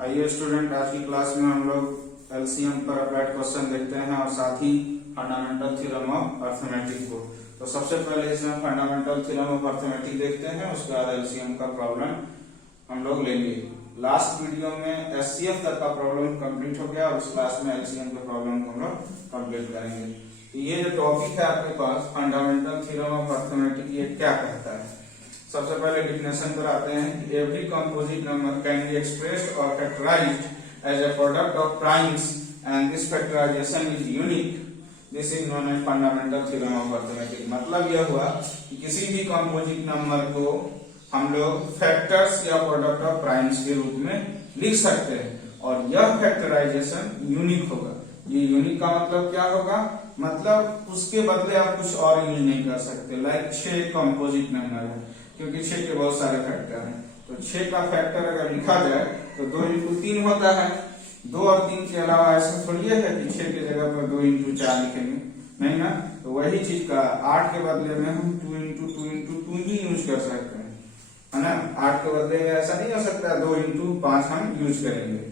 आइए स्टूडेंट, आज की क्लास में हम लोग एलसीएम पर अप्लाइड क्वेश्चन देखते हैं और साथ ही फंडामेंटल थ्योरम ऑफ अर्थमेटिक को। तो सबसे पहले इसमें फंडामेंटल थ्योरम ऑफ अर्थमेटिक देखते हैं, उसके बाद एलसीएम का प्रॉब्लम हम लोग लेंगे। लास्ट वीडियो में एचसीएफ तक का प्रॉब्लम कंप्लीट हो गया और इस क्लास में एलसीएम के प्रॉब्लम को हम लोग कंप्लीट करेंगे। तो ये जो टॉपिक है आपके पास फंडामेंटल थ्योरम ऑफ अर्थमेटिक, ये क्या कहता है? सबसे पहले डिफिनेशन पर आते हैं कि every composite number can be expressed और factorised as a product of primes and this factorisation is unique. This is known as fundamental theorem of arithmetic. मतलब यह हुआ कि किसी भी कंपोजिट नंबर को हम लोग फैक्टर्स या प्रोडक्ट ऑफ प्राइम्स के रूप में लिख सकते हैं और यह फैक्टराइजेशन यूनिक होगा। ये यूनिक का मतलब क्या होगा? मतलब उसके बदले आप कुछ और यूज नहीं कर सकते। लाइक 6 कंपोजिट नंबर है, क्योंकि 6 के बहुत सारे फैक्टर हैं, तो 6 का फैक्टर अगर लिखा जाए तो 2 इंटू 3 होता है। 2 और 3 के अलावा ऐसा थोड़ी है कि 6 की जगह पर 2 इंटू 4 लिखेंगे, नहीं ना। तो वही चीज का 8 के बदले में हम 2 इंटू 2 इंटू 2 ही यूज कर सकते हैं, है ना। 8 के बदले में ऐसा नहीं हो सकता 2 इंटू 5 हम यूज करेंगे।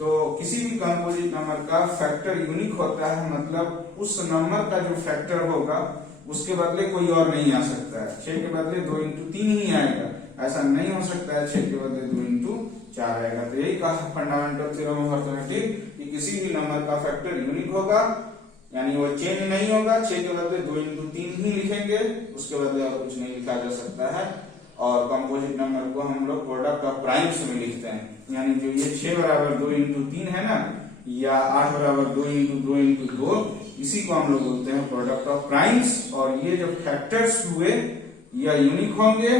तो किसी भी कंपोजिट नंबर का फैक्टर यूनिक होता है, मतलब उस नंबर का जो फैक्टर होगा उसके बदले कोई और नहीं आ सकता है। 6 के बदले 2 इंटू 3 ही आएगा, ऐसा नहीं हो सकता है 6 के बदले 2 इंटू 4 आएगा। तो यही कहा फंडामेंटल थ्योरम ऑफ अर्थमेटिक कि किसी भी नंबर का फैक्टर यूनिक होगा, यानी वो चेंज नहीं होगा। 6 के बदले 2 इंटू 3 ही लिखेंगे, उसके बदले और कुछ नहीं लिखा जा सकता है। और कंपोजिट नंबर को हम लोग प्रोडक्ट ऑफ प्राइम्स में लिखते हैं, यानी जो ये 6 बराबर 2 इंटू 3 है ना, या 8 बराबर 2 इंटू 2 इंटू 2, इसी को हम लोग बोलते हैं प्रोडक्ट ऑफ प्राइम्स। और ये जो फैक्टर्स हुए या यूनिक होंगे,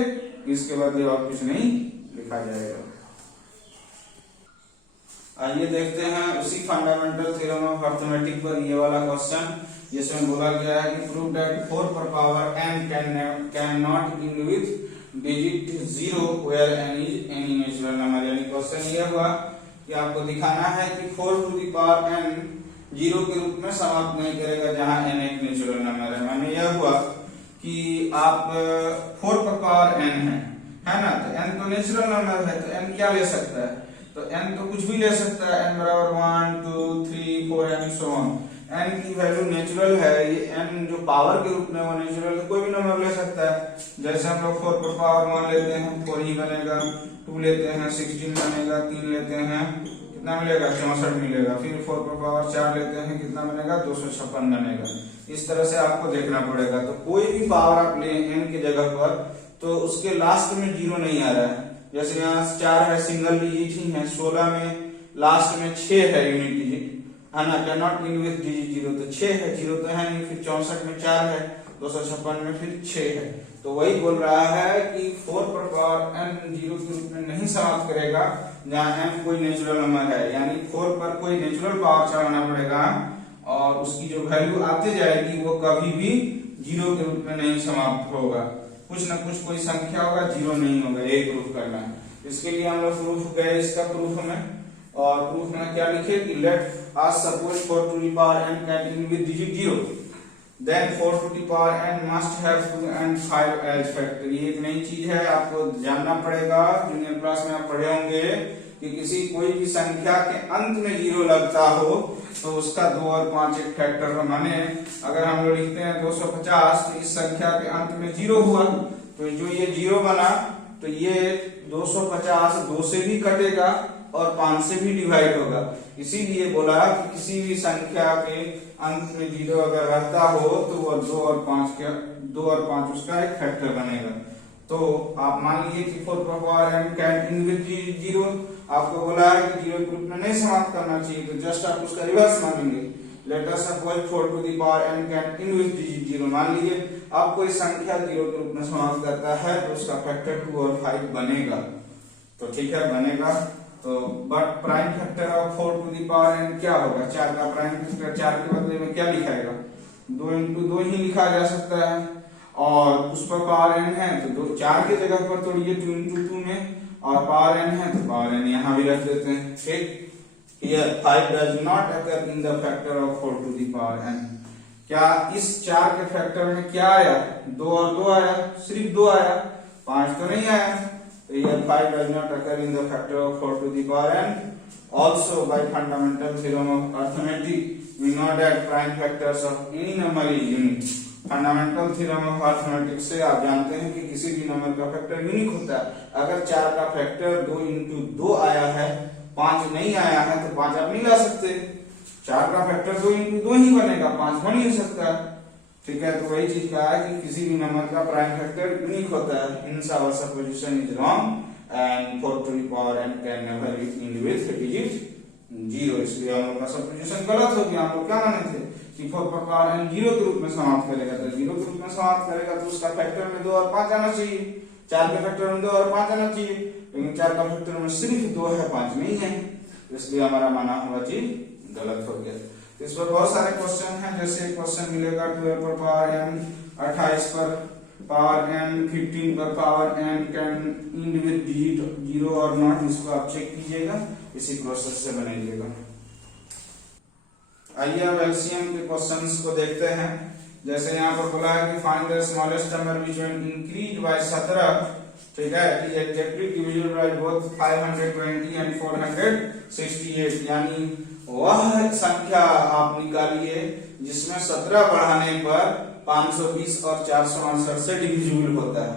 इसके बदले और कुछ नहीं लिखा जाएगा। आइए देखते हैं उसी फंडामेंटल थ्योरम ऑफ अर्थमेटिक पर ये वाला क्वेश्चन, जिसमें बोला गया है कि प्रूव दैट 4 पर power n can not end with digit 0 where n is any natural number. यानी क्वेश्चन ये हुआ कि आपको दिखाना है कि 4 टू द पावर n 0 के रूप में समाप्त नहीं करेगा जहां n एक नेचुरल नंबर है। माने यह हुआ कि आप 4 पर पावर n है ना, तो n तो नेचुरल नंबर है, तो n क्या ले सकता है? तो n तो कुछ भी ले सकता है, n बराबर 1 2 3 4 एंड सो ऑन। n की वैल्यू नेचुरल है, ये n जो पावर के रूप में वो नेचुरल कोई भी नंबर ले सकता है। जैसे हम लोग 4 पर पावर 1 लेते हैं 4 ही बनेगा, 2 लेते हैं 16 बनेगा, 3 लेते हैं कितना मिलेगा 64 मिलेगा, फिर 4 पर पावर 4 लेते हैं कितना बनेगा 256 बनेगा। इस तरह से आपको देखना पड़ेगा। तो कोई भी पावर आप ले n की जगह पर, तो उसके लास्ट में 0 नहीं आ रहा है। जैसे यहाँ 4 है, सिंगल डिजिट ही है। 16 में लास्ट में 6 है, यूनिट डिजिट है ना, can not end with digit 0, तो 6 है, 0 तो है नहीं। फिर 64 में 4 है, 256 में फिर 6 है। तो वही बोल रहा है कि 4 पर पावर n 0 के रूप में नहीं समाप्त करेगा जहां n कोई नेचुरल नंबर है, यानी 4 पर कोई नेचुरल पावर चढ़ाना पड़ेगा और उसकी जो वैल्यू आते जाएगी वो कभी भी 0 के रूप में नहीं समाप्त होगा। कुछ ना कुछ कोई संख्या होगा, 0 नहीं होगा, यही प्रूफ करना है। इसके लिए हम लोग प्रूफ गए इसका प्रूफ में, और प्रूफ में क्या लिखे कि let us suppose 4 to the power n can end with digit 0, then 4 to the power n must have 2 and 5 as factor. ये एक नई चीज है, आपको जानना पड़ेगा। जूनियर क्लास में आप पढ़े होंगे कि किसी कोई भी संख्या के अंत में 0 लगता हो तो उसका 2 और 5 एक फैक्टर हो। माने अगर हम लोग लिखते हैं 250, तो इस संख्या के अंत में 0 हुआ, तो जो ये 0 बना तो ये 250 2 से भी कटेगा और 5 से भी डिवाइड होगा। इसीलिए बोला कि किसी भी संख्या के अंत में 0 अगर रहता हो तो वो 2 और 5 उसका एक फैक्टर बनेगा। तो आप मान लीजिए कि 4 पर power n can end with 0, आपको बोला है कि 0 के रूप में नहीं समाप्त करना चाहिए, तो जस्ट आप उसका रिवर्स मानेंगे। Let us suppose 4 to the power n can end with digit 0। मान लीजिए आप कोई संख्या 0 के रूप में समाप्त करता है तो उसका फैक्टर 2 और 5 बनेगा, तो ठीक है बनेगा। तो but prime factor of 4 to the power n क्या होगा? 4 का प्राइम फैक्टर 4 के बदले में क्या लिखाएगा? 2 इंटू 2 ही लिखा जा सकता है, और उस पर पावर n है तो 4 की जगह पर तोड़िए 2 इंटू 2 में, और पावर n है तो पावर n यहाँ भी रख देते हैं। ठीक, here 5 does not occur in the factor of 4 to the power n। क्या इस 4 के फैक्टर में क्या आया? 2 और 2 आया, सिर्फ 2 आया, 5 तो नहीं आया। तो here 5 does not occur in the factor of 4 to the power n। Also, by fundamental theorem of arithmetic, we know that prime factors of any number is unique. Fundamental theorem of arithmetic से आप जानते हैं कि किसी भी number का factor unique होता है। अगर 4 का फैक्टर 2 into 2 आया है, 5 नहीं आया है, तो 5 आप नहीं ला सकते। 4 का फैक्टर 2 into 2 ही बनेगा, 5 हो नहीं सकता। ठीक है, तो वही चीज कहा है कि किसी भी नंबर का प्राइम फैक्टर यूनिक होता है। Hence our supposition is wrong and 4 to the power n can never end with digit 0। इसलिए हम लोग का सपोजिशन गलत हो गया। हम लोग क्या माने थे कि 4 का पावर n 0 के रूप में समाप्त करेगा, तो 0 के रूप में समाप्त करेगा तो उसका फैक्टर में 2 और 5 आना चाहिए। 4 के फैक्टर में 2 और 5 आना चाहिए, लेकिन 4 का फैक्टर में सिर्फ 2 है, 5 नहीं है, इसलिए हमारा माना हुआ चीज गलत हो गया। तो इस पर बहुत सारे क्वेश्चन हैं। जैसे क्वेश्चन मिलेगा 12 पर पावर n, 28 पर पावर n, 15 पर power n can end with digit 0 और नॉट। इसको आप चेक कीजिएगा, इसी प्रोसेस से बनाइएगा। आइए अब एलसीएम के क्वेश्चंस को देखते हैं। जैसे यहाँ पर बोला है कि find the smallest number which when increase by 17, ठीक है, is exactly divisible by both 520 and 468, यानी वह संख्या आप निकालिए जिसमें 17 बढ़ाने पर 520 और 468 से डिविजिबल होता है।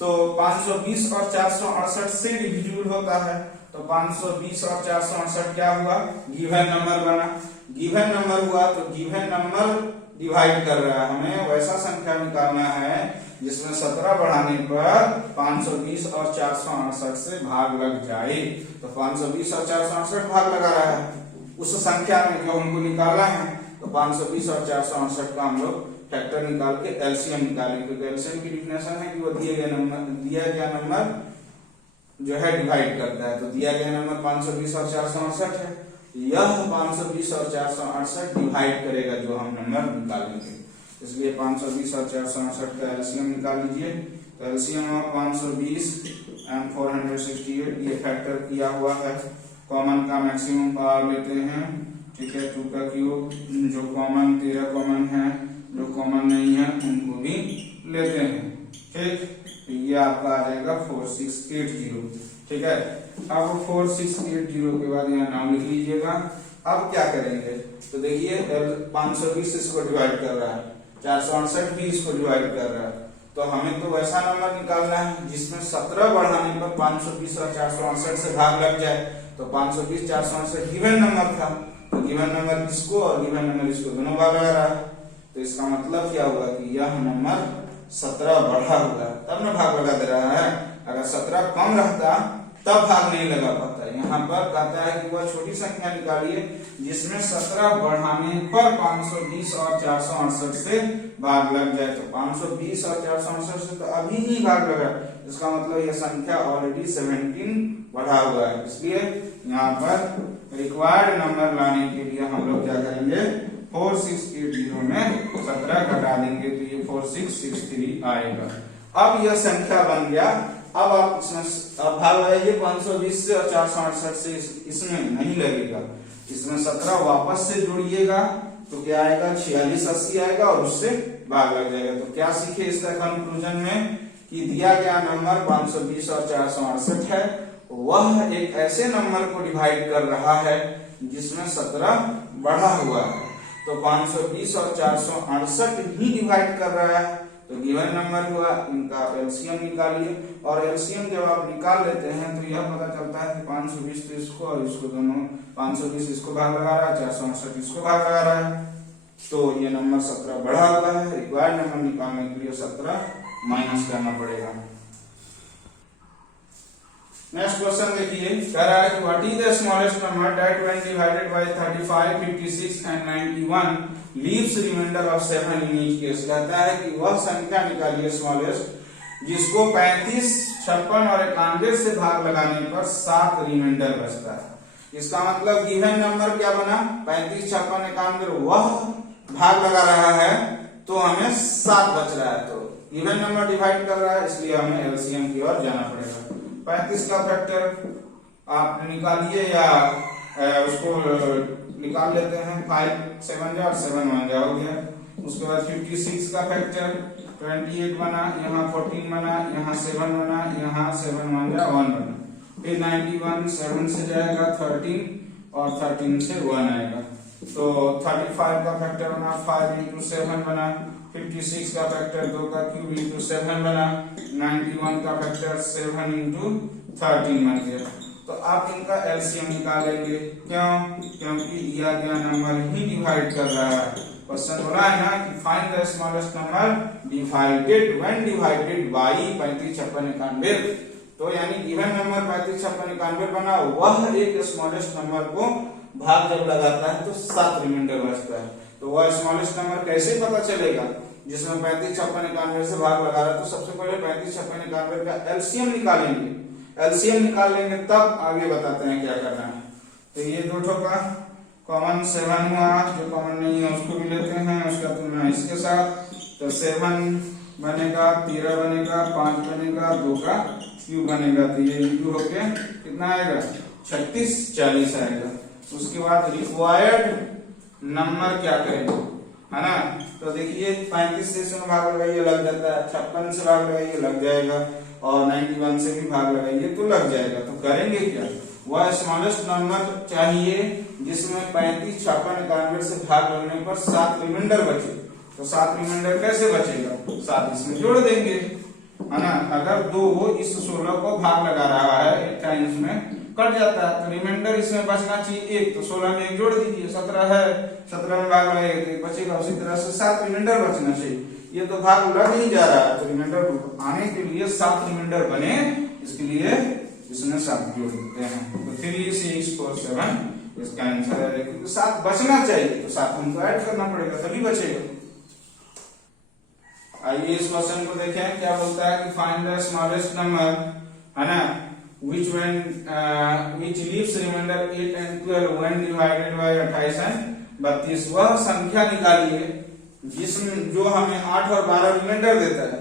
तो 520 और 468 से डिविजिबल होता है, तो 520 और 468 क्या हुआ, गिवन नंबर बना। गिवन नंबर हुआ तो गिवन नंबर डिवाइड कर रहा है, हमें वैसा संख्या निकालना है जिसमें 17 बढ़ाने पर 520 और 468 से भाग लग जाए। तो 520 और 468 भाग लगा रहा है उस संख्या में जो हमको निकालना है, तो 520 और 468 का हम लोग फैक्टर निकाल के एलसीएम निकालेंगे। क्योंकि एलसीएम की डिफिनेशन है कि वो दिया गया नंबर जो है डिवाइड करता है। तो दिया गया नंबर 520 और 468 है, यह 520 और 468 डिवाइड करेगा जो हम नंबर निकालेंगे। इसलिए 520 और 468 का एलसीएम निकाल लीजिए। तो एलसीएम ऑफ 520 एंड 468 ये फैक्टर किया हुआ है। कॉमन का मैक्सिमम पावर लेते हैं, ठीक है, 2 का क्यूब, जो कॉमन 13 कॉमन है, जो कॉमन नहीं है उनको भी लेते हैं। ठीक, ये आपका आ जाएगा 4680। ठीक है, अब 4680 के बाद यहाँ नाम लिख लीजिएगा। अब क्या करेंगे, तो देखिए 520 इसको डिवाइड कर रहा है, 468 भी इसको डिवाइड कर रहा है, तो हमें तो वैसा नंबर निकालना है जिसमें 17 बढ़ाने पर 520 और 468 से भाग लग जाए। तो 520 468 गिवन नंबर था, तो गिवन नंबर इसको और गिवन नंबर इसको दोनों भाग लगा रहा है। तो इसका मतलब क्या हुआ कि यह नंबर 17 बढ़ा हुआ है तब ना भाग लगा दे रहा है। अगर 17 कम रहता तब भाग नहीं लगा पाता। यहाँ पर कहता है कि वह छोटी संख्या निकालिए जिसमें 17 बढ़ाने पर 520 और 468 से भाग लग जाए। तो 520 और 468 से तो अभी ही भाग लगा, इसका मतलब यह संख्या ऑलरेडी 17 बढ़ा हुआ है। इसलिए यहाँ पर रिक्वायर्ड नंबर लाने के लिए हम लोग क्या करेंगे, 4680 में 17 घटा देंगे तो ये 4663 आएगा। अब यह संख्या बन गया। अब आप इसमें भाग लगाइए 520 से और 468 से, इसमें नहीं लगेगा, इसमें 17 वापस से जोड़िएगा तो क्या आएगा, 4680 आएगा और उससे भाग लग जाएगा। तो क्या सीखे इसका कंक्लूजन में कि दिया गया नंबर 520 और 468 है, वह एक ऐसे नंबर को डिवाइड कर रहा है जिसमें 17 बढ़ा हुआ है। तो 520 और 468 ही डिवाइड कर रहा है, तो गिवन नंबर हुआ, इनका एलसीएम निकालिए। और एलसीएम जब आप निकाल लेते हैं तो यह पता चलता है कि 520 तो इसको और इसको दोनों, 520 इसको भाग लगा रहा है, 468 इसको भाग लगा रहा है, तो ये नंबर 17 बढ़ा हुआ है। रिक्वायर्ड नंबर निकालने के लिए 17 माइनस करना पड़ेगा। नेक्स्ट क्वेश्चन देखिए, कह रहा है कि what is the smallest number that when divided by 35, 56 and 91 leaves reminder of 7 in each case. कहता है कि वह संख्या निकालिए स्मॉलेस्ट जिसको 35, 56 और 91 से भाग लगाने पर 7 रिमाइंडर बचता है। इसका मतलब गिवन नंबर क्या बना, 35, 56, 91, वह भाग लगा रहा है तो हमें 7 बच रहा है। तो गिवन नंबर डिवाइड कर रहा है, इसलिए हमें एलसीएम की ओर जाना पड़ेगा। 35 का फैक्टर आप निकालिए या उसको निकाल लेते हैं, 5 7 जा और 7 1 जा हो गया। उसके बाद 56 का फैक्टर 28 बना, यहाँ 14 बना, यहाँ 7 बना, यहाँ 7 1 जा 1 बना। फिर 91 7 से जाएगा 13 और 13 से 1 आएगा। तो 35 का फैक्टर बना 5 इंटू 7 बना, 56 का फैक्टर 2 का क्यूब इंटू 7 बना, 91 का फैक्टर 7 इंटू 13 बन गया। तो आप इनका एलसीएम निकालेंगे, क्यों? क्योंकि दिया गया नंबर ही डिवाइड कर रहा है। क्वेश्चन बोला है ना कि find the smallest number divided when divided by 35 56 91। तो यानी गिवन नंबर 35 56 91 बना, वह एक स्मॉलेस्ट नंबर को भाग जब लगाता है तो 7 रिमाइंडर बचता है। तो वह स्मॉलेस्ट नंबर कैसे पता चलेगा जिसमें 35 56 91 से भाग लगा रहा है? तो सबसे पहले 35 56 91 का एलसीएम निकालेंगे। एलसीएम निकाल लेंगे तब आगे बताते हैं क्या करना है। तो ये दो ठो का कॉमन 7 हुआ, जो कॉमन नहीं है उसको भी लेते हैं, उसका तुलना इसके साथ। तो 7 बनेगा, 13 बनेगा, 5 बनेगा, 2 का क्यूब बनेगा। तो ये इंटू होके कितना आएगा? 36 40 आएगा। उसके बाद रिक्वायर्ड नंबर क्या करेंगे, है ना? तो देखिए 35 से इसमें भाग लगाइए लग जाता है, 56 से भाग लगाइए लग जाएगा, और 91 से भी भाग लगाइए तो लग जाएगा। तो करेंगे क्या? वह स्मॉलेस्ट नंबर चाहिए जिसमें 35 56 91 से भाग लगने पर 7 रिमाइंडर बचे। तो 7 रिमाइंडर कैसे बचेगा? 7 इसमें जोड़ देंगे, है ना? अगर 2 इस 16 को भाग लगा रहा है एक टाइम में कट जाता है, तो रिमाइंडर इसमें बचना चाहिए 1, तो 16 में 1 जोड़ दीजिए, 17 है, 17 में भाग लगाइए तो बचेगा। उसी तरह से 7 रिमाइंडर बचना चाहिए। ये तो भाग लग नहीं जा रहा है, तो रिमाइंडर आने के लिए 7 रिमाइंडर बने, इसके लिए इसमें 7 जोड़ देते हैं। तो 3 6 4 7 इसका आंसर है। क्योंकि 7 बचना चाहिए तो 7 हमको ऐड करना पड़ेगा तभी बचेगा। आइए इस क्वेश्चन को देखें, क्या बोलता है कि फाइंड द स्मॉलेस्ट नंबर, है ना, which leaves remainder 8 and 12 when divided by 28 and 32। वह संख्या निकालिए जिसमें जो हमें 8 और 12 रिमाइंडर देता है।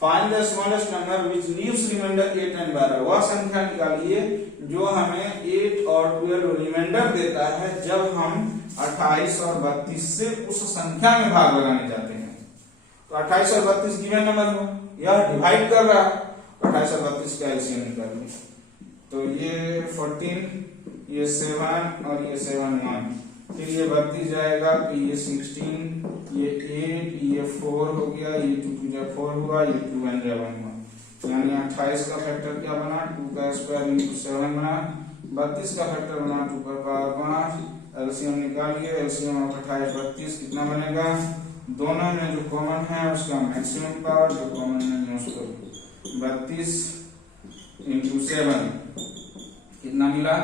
Find the smallest number which leaves remainder 8 and 12। वह संख्या निकालिए जो हमें 8 और 12 रिमाइंडर देता है जब हम 28 और 32 से उस संख्या में भाग लगाने जाते हैं। तो 28 और 32 गिवन नंबर हो, यह डिवाइड कर रहा है, 28 और 32 का एलसीएम निकालिए। तो ये 14, ये 7 और ये 7 1, फिर ये 32 जाएगा, तो ये 16, ये 8, ये 4 हो गया, ये 2 2 जा 4 हुआ, ये 2 1 जा 1 हुआ। यानी 28 का फैक्टर क्या बना? 2 का स्क्वायर इंटू 7 बना। 32 का फैक्टर बना 2 का पावर 5। एलसीएम निकालिए, एलसीएम ऑफ 28 32 कितना बनेगा? दोनों में जो कॉमन है उसका मैक्सिमम पावर, जो कॉमन नहीं है उसको 32 इंटू 7 कितना मिला?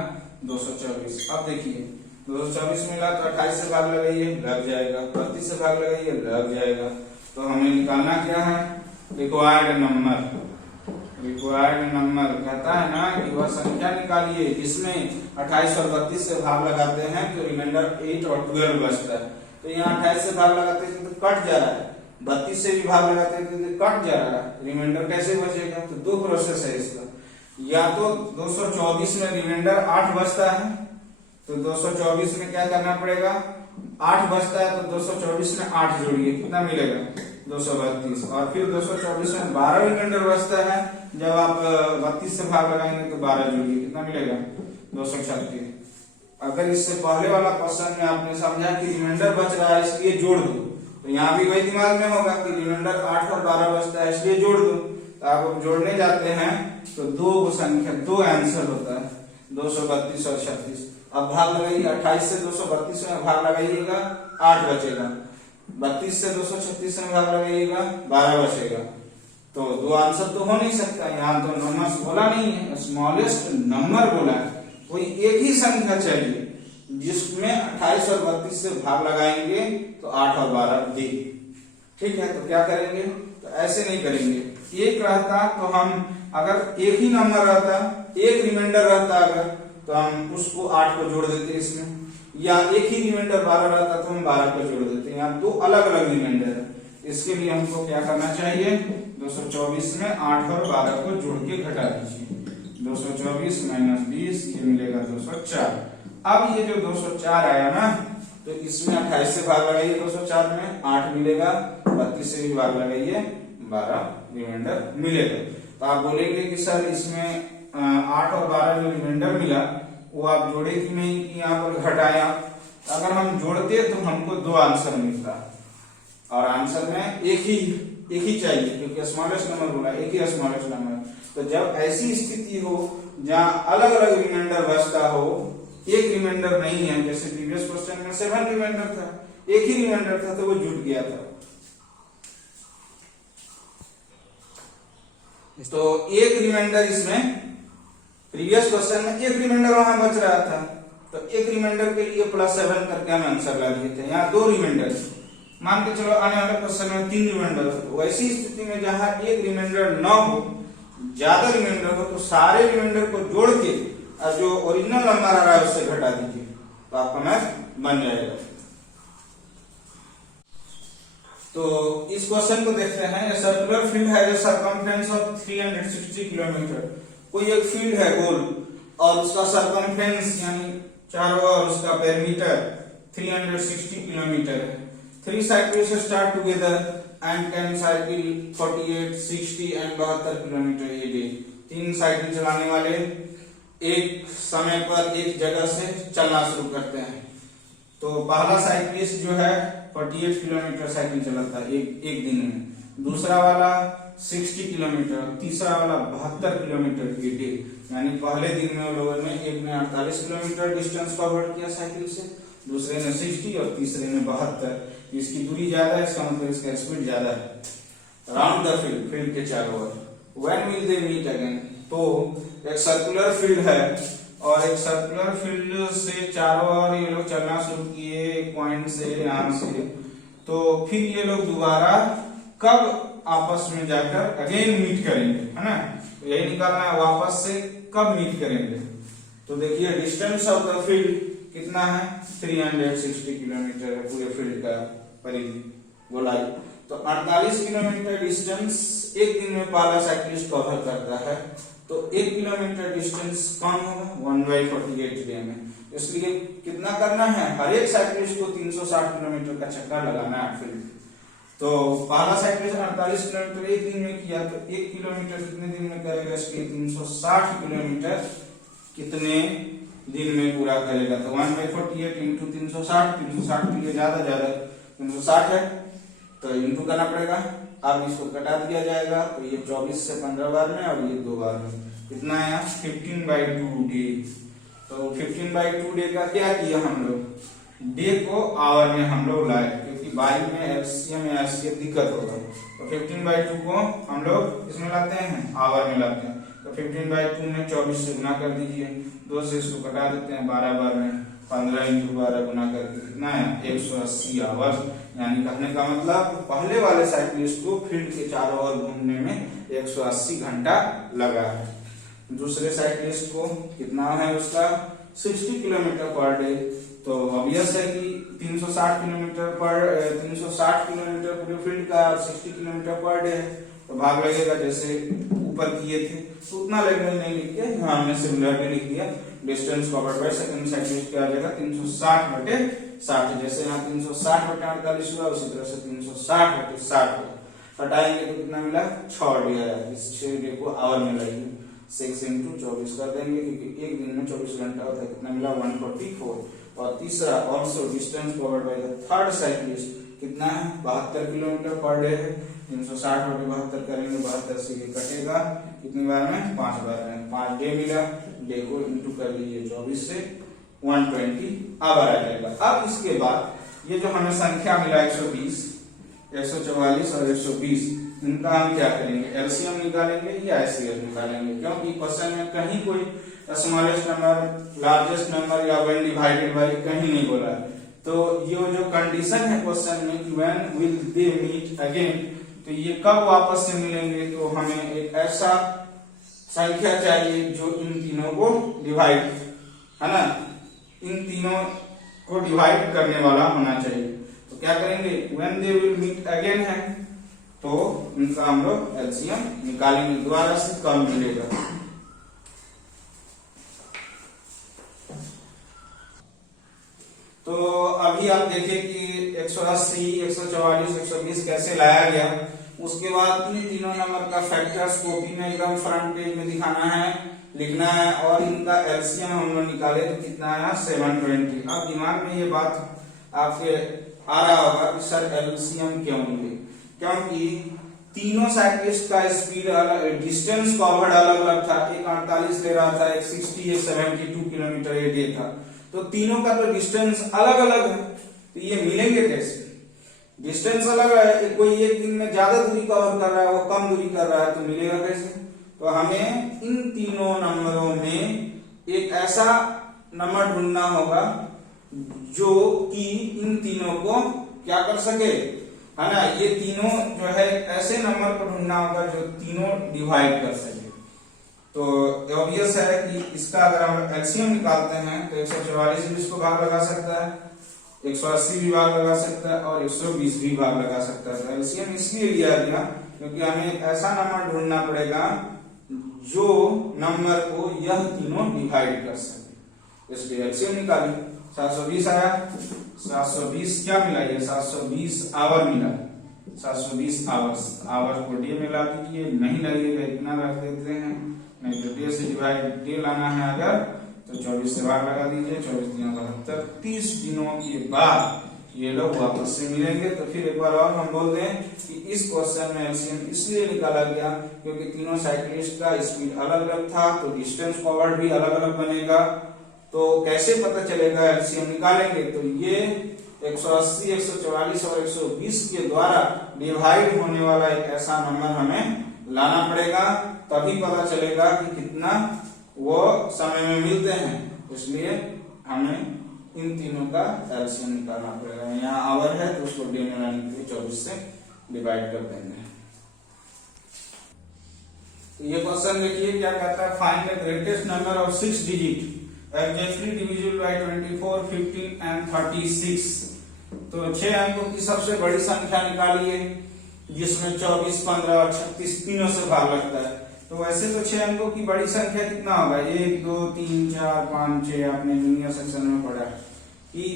224। अब देखिए 224 मिला तो 28 से भाग लगाइए लग जाएगा, 32 से भाग लगाइए लग जाएगा। तो हमें निकालना क्या है? Required number. रिक्वायर्ड नंबर कहता है ना कि वह संख्या निकालिए जिसमें 28 और 32 से भाग लगाते हैं तो रिमाइंडर 8 और 12 बचता है। तो यहाँ 28 से भाग लगाते हैं तो कट जा रहा है, 32 से भी भाग लगाते हैं तो कट जा रहा है, रिमाइंडर कैसे बचेगा? तो दो प्रोसेस है इसका। या तो 224 में रिमाइंडर 8 बचता है, तो 224 में क्या करना पड़ेगा? 8 बचता है तो 224 में 8 जोड़िए, कितना मिलेगा? 232। और फिर 224 में 12 रिमाइंडर बचता है, जब आप 32 से भाग लगाएंगे तो 12 जोड़िए, कितना मिलेगा? 236। अगर इससे पहले वाला क्वेश्चन में आपने समझा कि रिमाइंडर बच रहा है इसलिए जोड़ दो, तो यहाँ भी वही दिमाग में होगा कि रिमाइंडर 8 और 12 बचता है इसलिए जोड़ दो। तो आप जोड़ने जाते हैं तो दो संख्या, दो आंसर होता है, 232 और 36। अब भाग लगाइए, 28 से 232 में भाग लगाइएगा 8 बचेगा, 32 से 236 में भाग लगाइएगा 12 बचेगा। तो दो आंसर तो हो नहीं सकता, यहाँ तो नंबर बोला नहीं है, स्मॉलेस्ट नंबर बोला है। कोई एक ही संख्या चाहिए जिसमें 28 और 32 से भाग लगाएंगे तो 8 और 12 दे। ठीक है, तो क्या करेंगे? तो ऐसे नहीं करेंगे। एक रहता तो हम, अगर एक ही नंबर रहता, एक रिमाइंडर रहता अगर, तो हम उसको 8 को जोड़ देते इसमें, या एक ही रिमाइंडर 12 रहता तो हम 12 को जोड़ देते। यहाँ दो अलग अलग रिमाइंडर है, इसके लिए हमको क्या करना चाहिए? 224 में 8 और 12 को जोड़ के घटा दीजिए। 224 माइनस 20 ये मिलेगा 204। अब ये जो 204 आया ना, तो इसमें 28 से भाग लगाइए 204 में 8 मिलेगा, 32 से भी भाग लगाइए 12 रिमाइंडर मिलेगा। तो आप बोलेंगे कि सर इसमें 8 और 12 जो रिमाइंडर मिला वो आप जोड़े कि नहीं कि यहाँ पर घटाया। अगर हम जोड़ते तो हमको 2 आंसर मिलता और आंसर में एक ही चाहिए क्योंकि स्मॉलेस्ट नंबर बोला, एक ही स्मॉलेस्ट नंबर। तो जब ऐसी स्थिति हो जहाँ अलग अलग रिमाइंडर बचता हो, एक रिमाइंडर नहीं है, जैसे प्रीवियस क्वेश्चन में 7 रिमाइंडर था, एक ही रिमाइंडर था तो वो जुट गया था। तो एक रिमाइंडर इसमें प्रीवियस क्वेश्चन में एक रिमाइंडर वहां बच रहा था, तो एक रिमाइंडर के लिए +7 करके हम आंसर ला दिए थे। यहाँ 2 रिमाइंडर, मान के चलो आने वाले क्वेश्चन में 3 रिमाइंडर। वैसी स्थिति में जहां एक रिमाइंडर न हो, ज्यादा रिमाइंडर हो, तो सारे रिमाइंडर को जोड़ के और जो ओरिजिनल नंबर आ रहा है उससे घटा दीजिए तो आपका मैथ बन जाएगा। तो इस क्वेश्चन को देखते हैं। सर्कुलर फील्ड है जो सरकमफ्रेंस ऑफ 360 किलोमीटर। कोई एक फील्ड है गोल और उसका सरकमफ्रेंस यानी चारों ओर उसका पेरीमीटर 360 किलोमीटर है। 3 cycles start together and can cycle 48, 60 and 72 kilometre a day. 3 cycle चलाने वाले एक समय पर एक जगह से चलना शुरू करते हैं। तो पहला साइकिलिस्ट जो है 48 किलोमीटर साइकिल चलाता है एक दिन में, दूसरा वाला 60 किलोमीटर, तीसरा वाला 72 किलोमीटर की डे। यानी पहले दिन में लोगों ने एक ने 48 किलोमीटर डिस्टेंस कवर किया साइकिल से, दूसरे ने 60 और तीसरे ने 72। इसकी दूरी ज्यादा है, इसका मतलब इसका स्पीड ज्यादा है। राउंड द फील्ड के चारों ओर। When will they meet again. तो एक सर्कुलर फील्ड है और एक सर्कुलर फील्ड से चारों ओर ये लोग चलना शुरू किए एक पॉइंट से, यहां से। तो फिर ये लोग दोबारा कब आपस में जाकर अगेन मीट करेंगे, है ना। तो यही निकालना है वापस से कब मीट करेंगे। तो देखिए डिस्टेंस ऑफ द फील्ड कितना है, 360 किलोमीटर है पूरे फील्ड का परिधि गोलाई। तो 48 किलोमीटर डिस्टेंस एक दिन में पहला साइकिलिस्ट कवर करता है। तो 1 किलोमीटर डिस्टेंस कम होगा 1/48 डे में। इसलिए कितना करना है, हर एक साइकिलिस्ट को 360 किलोमीटर का चक्कर लगाना है फील्ड। तो पहला साइकिलिस्ट 48 किलोमीटर एक दिन में किया, तो 1 किलोमीटर कितने दिन में करेगा, इसके 360 किलोमीटर कितने दिन में पूरा करेगा। तो 1/48 इंटू 360, 360 के लिए ज्यादा 360 है तो इंटू करना पड़ेगा। अब इसको कटा दिया जाएगा तो ये 24 से 15 बार में और ये 2 बार में कितना है 15/2 डे। तो 15/2 डे का क्या किया हम लोग, डे को आवर में हम लोग लाए क्योंकि बाई में एलसीएम या एचसीएफ दिक्कत होगा। तो 15/2 को हम लोग इसमें लाते हैं, आवर में लाते हैं। तो 15/2 में 24 से गुना कर दीजिए, 2 से इसको कटा देते हैं 12 बार में, 15 इंटू 12 गुना करके कितना है 180 आवर। यानी कहने का मतलब पहले वाले साइकिलिस्ट को फील्ड के चारों ओर घूमने में 180 घंटा लगा है। दूसरे साइकिलिस्ट को कितना है उसका 60 किलोमीटर पर डे। तो ऑब्वियस है कि 360 किलोमीटर पूरे फील्ड का 60 किलोमीटर पर डे है। तो भाग लगेगा जैसे ऊपर किए थे तो उतना लेवल नहीं लिख के हमने सिमिलरली लिख दिया। Distance covered by second cyclist क्या आ जाएगा 360/60। जैसे यहाँ 360/48 हुआ उसी तरह से 360/60 हटाएंगे तो कितना मिला 6 डे आया। इस 6 डे को आवर में लाइए 6 इंटू 24 कर देंगे क्योंकि एक दिन में 24 घंटा होता है। कितना मिला 144। और तीसरा also distance covered by the third cyclist कितना है 72 किलोमीटर पर डे है। 360/72 करेंगे, 72 से ये कटेगा कितनी बार में 5 बार में, 5 डे मिला। डे को इंटू कर लीजिए 24 से 120 आवर आ जाएगा। अब इसके बाद ये जो हमें संख्या मिला 120, 144 और 120, इनका हम क्या करेंगे एलसीएम निकालेंगे या एचसीएफ निकालेंगे। क्योंकि क्वेश्चन में कहीं कोई स्मॉलेस्ट नंबर, लार्जेस्ट नंबर या व्हेन डिवाइडेड बाय कहीं नहीं बोला है। तो ये जो कंडीशन है क्वेश्चन में कि when will they meet again, तो ये कब वापस से मिलेंगे। तो हमें एक ऐसा संख्या चाहिए जो इन तीनों को डिवाइड, है ना, इन तीनों को डिवाइड करने वाला होना चाहिए। तो क्या करेंगे when they will meet again है तो इनका हम लोग एलसीएम निकालेंगे, दोबारा से कम मिलेगा। तो अभी आप देखें कि 180, 144, 120 कैसे लाया गया। उसके बाद इन तीनों नंबर का फैक्टर्स कॉपी में एकदम फ्रंट पेज में दिखाना है, लिखना है और इनका एलसीएम हम लोग निकाले तो कितना आया 720। अब दिमाग में ये बात आपके आ रहा होगा कि सर एलसीएम क्यों लिए, क्योंकि तीनों साइक्लिस्ट का स्पीड अलग, डिस्टेंस कवर्ड अलग अलग था। एक 48 ले रहा था, एक 60, एक 72 किलोमीटर ये डे था। तो तीनों का तो डिस्टेंस अलग अलग है, तो ये मिलेंगे कैसे? डिस्टेंस अलग है, कोई एक दिन में ज्यादा दूरी कवर कर रहा है, वो कम दूरी कर रहा है, तो मिलेगा कैसे? तो हमें इन तीनों नंबरों में एक ऐसा नंबर ढूंढना होगा जो कि इन तीनों को क्या कर सके, है ना। ये तीनों जो है ऐसे नंबर को ढूंढना होगा जो तीनों डिवाइड कर सके। तो ऑब्वियस है कि इसका अगर हम एलसीएम निकालते हैं तो 144 भी इसको भाग लगा सकता है, 180 भी भाग लगा सकता है और 120 भी भाग लगा सकता है। तो एलसीएम इसलिए लिया गया क्योंकि हमें एक ऐसा नंबर ढूंढना पड़ेगा जो नंबर को यह तीनों डिवाइड कर सके, इसलिए एलसीएम निकाली। 720 आया, 720 क्या मिला? ये 720 आवर मिला, 720 आवर्स। आवर को डे में ला दीजिए, नहीं लगेगा इतना रख देते हैं, नहीं तो डे से डिवाइड डे लाना है अगर तो 24 से भाग लगा दीजिए, 24 दिनों 72, 30 दिनों के बाद ये लोग वापस से मिलेंगे। तो फिर एक बार और हम बोल दें कि इस क्वेश्चन में एलसीएम इसलिए निकाला गया क्योंकि तीनों साइक्लिस्ट का स्पीड अलग अलग था, तो डिस्टेंस कवर्ड भी अलग अलग बनेगा। तो कैसे पता चलेगा? एलसीएम निकालेंगे तो ये 180, 144 और 120 के द्वारा डिवाइड होने वाला एक ऐसा नंबर हमें लाना पड़ेगा, तभी पता चलेगा कि कितना वो समय में मिलते हैं। इसलिए हमें इन तीनों का एलसीएम निकालना पड़ेगा। यहाँ आवर है तो उसको डे में लाने के लिए 24 से डिवाइड कर देंगे। तो ये क्वेश्चन देखिए क्या कहता है, find the greatest number of 6 digit exactly divisible by 24, 15 and 36। तो 6 अंकों की सबसे बड़ी संख्या निकालिए जिसमें 24, 15 और 36 तीनों से भाग लगता है। तो वैसे तो 6 अंकों की बड़ी संख्या कितना होगा? 1, 2, 3, 4, 5, 6 आपने जूनियर सेक्शन में पढ़ा कि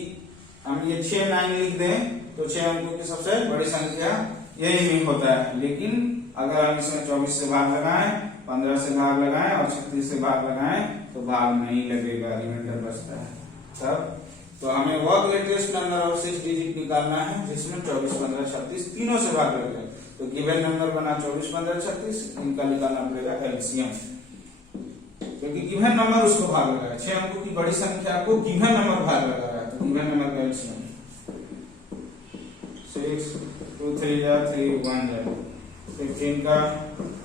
हम ये 6 9 लिख दें तो 6 अंकों की सबसे बड़ी संख्या यही नहीं होता है। लेकिन अगर हम इसमें 24 से भाग लगाएं, 15 से भाग लगाएं और 36 से भाग लगाएं तो भाग नहीं लगेगा, रिमाइंडर बचता है तब। तो हमें वह ग्रेटेस्ट नंबर ऑफ 6 डिजिट निकालना है जिसमें 24, 15, 36 तीनों से भाग लग जाए। तो गिवन नंबर बना 24, 15, 36, इनका निकालना पड़ेगा एलसीएम, क्योंकि गिवन नंबर उसको भाग लगा है। 6 अंकों की बड़ी संख्या को गिवन नंबर भाग लगा रहा है, तो गिवन नंबर का एलसीएम 6, 2, 3 जा 3 1 जा, 15 का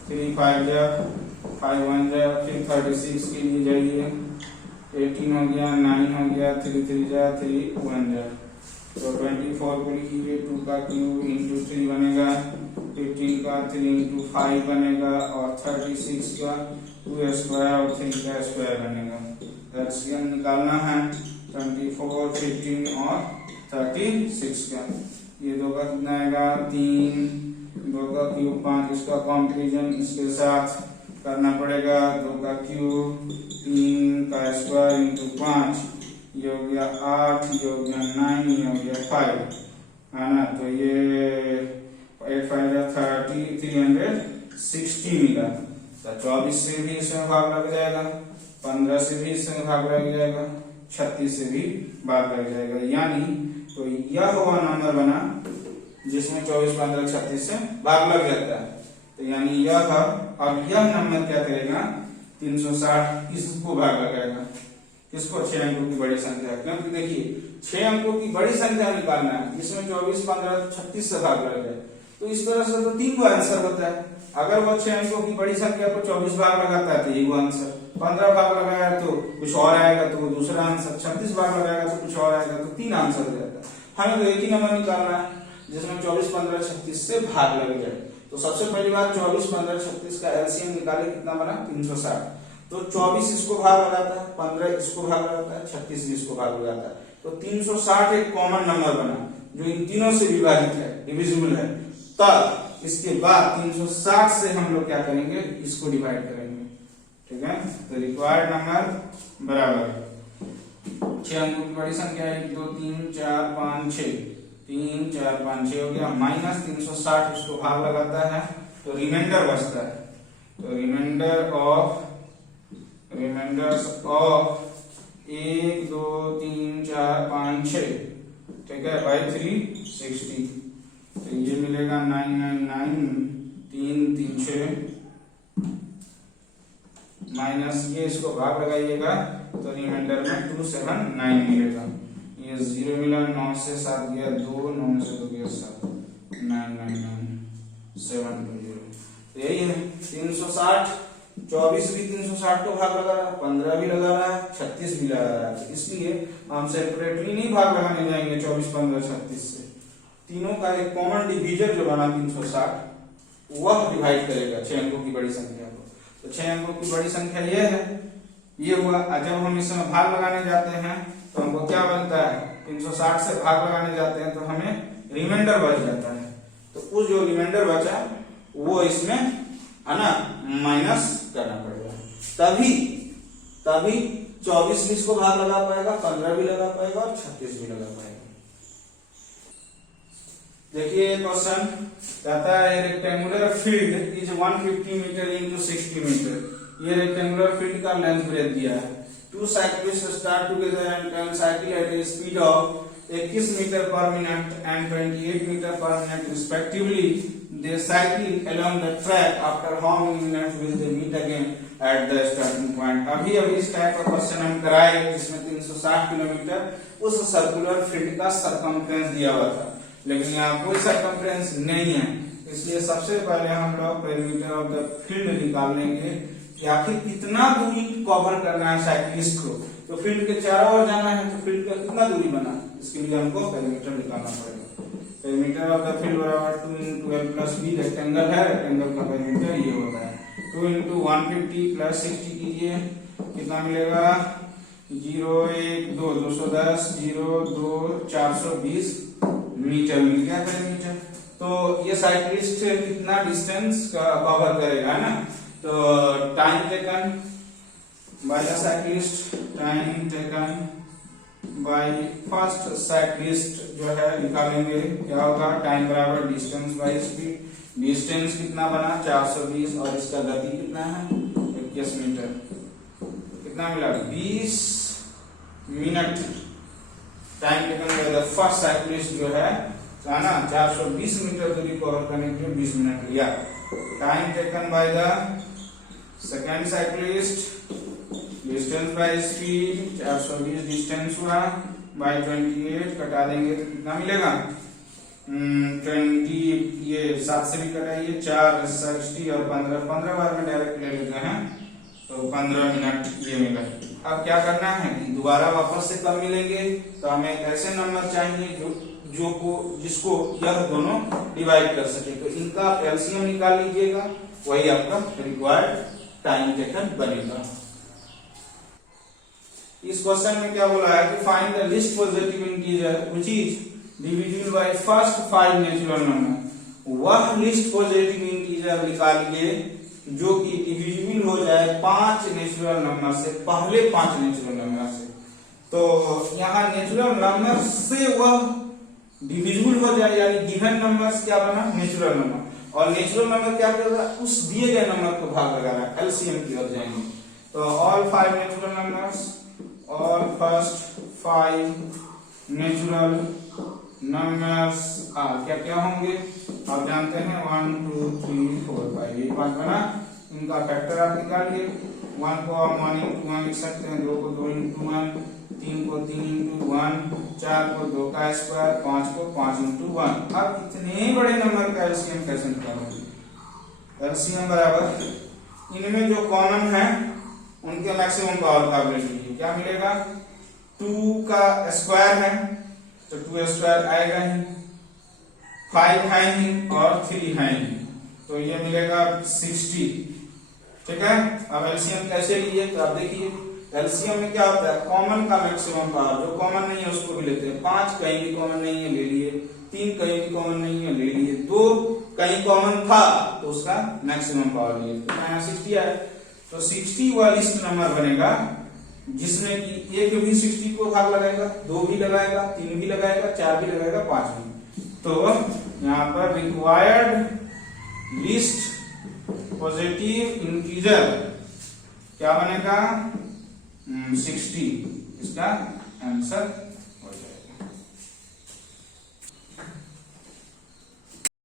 3 5 जा 5 1 जा, फिर 36 के लिए जाइए, 18 हो गया, 9 हो गया, 3 3 जा 3 1 जा। तो 24 को लिखिए, 2 का क्यूब इंटू 3 बनेगा, 15 का 3 इंटू 5 बनेगा और 36 का 2 स्क्वायर और 3 का स्क्वायर बनेगा। एलसीएम निकालना है 24, 15 और 36 का। ये 2 का कितना आएगा 3, 2 का क्यूब 5, इसका कॉम्प्रिजन इसके साथ करना पड़ेगा। 2 का क्यूब 3 का स्क्वायर इंटू 5, ये हो गया 8, ये हो गया 9, ये हो गया 5, है ना। तो ये 8 5 30, 360 मिला। तो 24 से भी इसमें भाग लग जाएगा, 15 से भी इसमें भाग लग जाएगा, 36 से भी भाग लग जाएगा। यानी तो यह हुआ नंबर बना जिसमें 24, 15, 36 से भाग लग जाता है। तो यानी यह था। अब यह नंबर क्या करेगा 360 इसको भाग लगाएगा, किसको? 6 अंकों की बड़ी संख्या। क्योंकि देखिए 6 अंकों की बड़ी संख्या निकालना है जिसमें 24, 15, 36 से भाग लग जाए, तो इस तरह से तो 3 गो आंसर होता है। अगर वो 6 अंकों की बड़ी संख्या को 24 भाग लगाता है तो 1 गो आंसर, 15 भाग लगाया तो कुछ और आएगा तो वो दूसरा आंसर, 36 भाग लगाएगा तो कुछ और आएगा, तो 3 आंसर हो जाता है। हमें तो एक ही नंबर निकालना है जिसमें 24, 15, 36 से भाग लग जाए। तो सबसे पहली बात 24, 15, 36 का एलसीएम निकाले, कितना बना 360। तो 24 इसको भाग लगाता है, 15 इसको भाग लगाता है, 36 भी इसको भाग लगाता है। तो 360 एक कॉमन नंबर बना जो इन तीनों से विभाजित है, डिविजिबल है। तब इसके बाद 360 से हम लोग क्या करेंगे, इसको डिवाइड करेंगे, ठीक है। तो रिक्वायर्ड नंबर बराबर 6 अंकों की बड़ी संख्या 1 2 3 4 5 6, 3 4 5 6 हो गया, माइनस 360 इसको भाग लगाता है तो रिमाइंडर बचता है। तो रिमाइंडर रिमाइंडर्स ऑफ 1 2 3 4 5 6, ठीक है, बाई 360। तो ये मिलेगा 999 3 3 6 माइनस ये, इसको भाग लगाइएगा तो रिमाइंडर में 279 मिलेगा। ये 0 मिला, 9 से 7 गया 2, 9 से 2 गया 7, 999 720। तो यही है 360। 24 भी 360 को भाग लगा रहा है, 15 भी लगा रहा है, 36 भी लगा रहा है। इसलिए हम सेपरेटली नहीं भाग लगाने जाएंगे 24 15 36 से। तीनों का एक कॉमन डिवीजर जो बना 360 वह डिवाइड करेगा 6 अंकों की बड़ी संख्या को। तो 6 अंकों की बड़ी संख्या ये है, ये हुआ। जब हम इसमें भाग लगाने जाते हैं तो हमको क्या बनता है, 360 से भाग लगाने जाते हैं तो हमें रिमाइंडर बच जाता है। तो उस जो रिमाइंडर बचा वो इसमें है ना माइनस करना पड़ेगा, तभी 24 भी इसको भाग लगा पाएगा, 15 भी लगा पाएगा और 36 भी लगा पाएगा। देखिए क्वेश्चन कहता है rectangular field is 150 metre into 60 metre. ये रेक्टेंगुलर फील्ड का लेंथ ब्रेथ दिया है। Two cyclist start together and can cycle at a speed of 21 metre per minute and 28 metre per minute respectively. They cycle along the track after how many minutes will they meet again at the starting point. अभी इस type का question हम कराए जिसमें 360 kilometre उस circular field का circumference दिया हुआ था, लेकिन यहाँ कोई सरकमफ्रेंस नहीं है। इसलिए सबसे पहले हम लोग पेरीमीटर ऑफ द फील्ड निकाल लेंगे कि आखिर कितना दूरी कवर करना है साइक्लिस्ट को। तो फील्ड के चारों ओर जाना है तो फील्ड का कितना दूरी बना, इसके लिए हमको पेरीमीटर निकालना पड़ेगा। पेरीमीटर ऑफ द फील्ड बराबर 2 × l + b। रेक्टेंगल है, रेक्टेंगल का पेरीमीटर ये होता है 2 × 150 + 60 कीजिए, कितना मिलेगा 0 1 2 210 0 2 420 मीटर मिल गया पेरीमीटर। तो ये साइक्लिस्ट कितना डिस्टेंस का कवर करेगा, है ना। तो time taken by the cyclist, time taken by first cyclist जो है निकालेंगे, क्या होगा टाइम बराबर डिस्टेंस बाय स्पीड। डिस्टेंस कितना बना 420 और इसका गति कितना है 21 मीटर, कितना मिला 20 minute. Time taken by the first cyclist जो है ना 420 मीटर दूरी कवर करने के लिए 20 मिनट लिया। Time taken by the second cyclist, distance by speed 420 distance हुआ बाय 28 कटा देंगे तो कितना मिलेगा 20, ये 7 से भी कटाइए 4 60 और 15 बार में डायरेक्ट ले लेते हैं तो 15 मिनट ये मिला। अब क्या करना है कि दोबारा वापस से कब मिलेंगे, तो हमें एक ऐसे नंबर चाहिए जिसको यह दोनों डिवाइड कर सके। तो इनका एलसीएम निकाल लीजिएगा, वही आपका रिक्वायर्ड टाइम टेकन बनेगा। इस क्वेश्चन में क्या बोला है कि find the least positive integer which is divisible by first 5 natural number. वह लीस्ट पॉजिटिव इंटीजर निकालिए जो कि डिविजिबल हो जाए 5 नेचुरल नंबर से, पहले 5 नेचुरल नंबर से। तो यहाँ नेचुरल नंबर से वह डिविजिबल हो जाए, यानी गिवन नंबर्स क्या बना नेचुरल नंबर, और नेचुरल नंबर क्या कर रहा है उस दिए गए नंबर को भाग लगा रहा है, एलसीएम की ओर जाएंगे। तो all 5 natural numbers, all first 5 natural numbers क्या क्या होंगे आप जानते हैं 1 2 3 4 5, ये 5 बना। इनका फैक्टर आप निकालिए, 1 को आप 1 × 1 लिख सकते हैं, 2 को 2 × 1, 3 को 3 × 1, 4 को 2 का स्क्वायर, 5 को 5 × 1। अब इतने बड़े नंबर का एलसीएम कैसे निकालोगे, एलसीएम बराबर इनमें जो कॉमन है उनके मैक्सिमम पावर का ले लीजिए, क्या मिलेगा 2 का स्क्वायर है तो 2 स्क्वायर आएगा ही, 5 है ही और 3 है ही, तो ये मिलेगा 60। ठीक है, अब एलसीएम कैसे लिए तो आप देखिए एलसीएम में क्या होता है कॉमन का मैक्सिमम पावर, जो कॉमन नहीं है उसको भी लेते हैं। 5 कहीं भी कॉमन नहीं है ले लिए, 3 कहीं भी कॉमन नहीं है ले लिए, 2 कहीं कॉमन था तो उसका मैक्सिमम पावर लिए, तो यहाँ 60 आया। तो 60 वह लिस्ट नंबर बनेगा जिसमें कि एक भी 60 को भाग लगाएगा, 2 भी लगाएगा, 3 भी लगाएगा, 4 भी लगाएगा, 5 भी। तो यहाँ पर रिक्वायर्ड लिस्ट पॉजिटिव इंटीजर क्या बनेगा 60 इसका आंसर